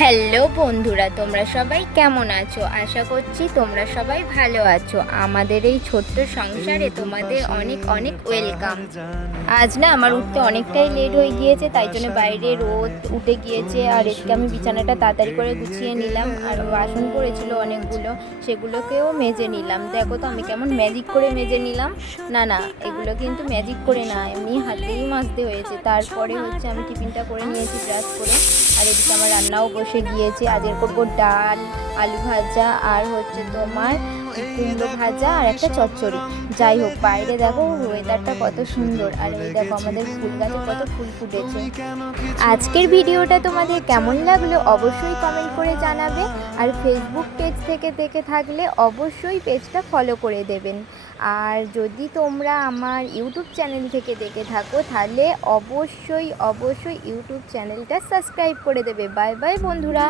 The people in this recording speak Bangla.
হ্যালো বন্ধুরা, তোমরা সবাই কেমন আছো? আশা করছি তোমরা সবাই ভালো আছো। আমাদের এই ছোট্ট সংসারে তোমাদের অনেক অনেক ওয়েলকাম। আজ না আমার উঠতে অনেকটাই লেট হয়ে গিয়েছে, তাই জন্য বাইরে রোদ উঠে গিয়েছে। আর এদিকে আমি বিছানাটা তাড়াতাড়ি করে গুছিয়ে নিলাম। আর বাসন পড়েছিল অনেকগুলো, সেগুলোকেও মেজে নিলাম। দেখো তো আমি কেমন ম্যাজিক করে মেজে নিলাম। না না, এগুলো কিন্তু ম্যাজিক করে না, এমনি হাতেই মাজতে হয়েছে। তারপরে হচ্ছে আমি টিফিনটা করে নিয়েছি ব্রাশ করে। আর এদিকে আমার রান্নাও বসে গিয়েছে। আজের করবো ডাল, আলু ভাজা, আর হচ্ছে তোমার কুমড়ো ভাজা, আর একটা চচ্চড়ি। যাই হোক, বাইরে দেখো ওয়েদারটা কত সুন্দর। আর এই দেখো আমাদের ফুল গাছে কত ফুল ফুটেছে। আজকের ভিডিওটা তোমাদের কেমন লাগলো অবশ্যই কমেন্ট করে জানাবে। আর ফেসবুক পেজ থেকে দেখে থাকলে অবশ্যই পেজটা ফলো করে দেবেন। আর যদি তোমরা আমার ইউটিউব চ্যানেল থেকে দেখে থাকো তাহলে অবশ্যই অবশ্যই ইউটিউব চ্যানেলটা সাবস্ক্রাইব করে দেবে। বাই বাই বন্ধুরা।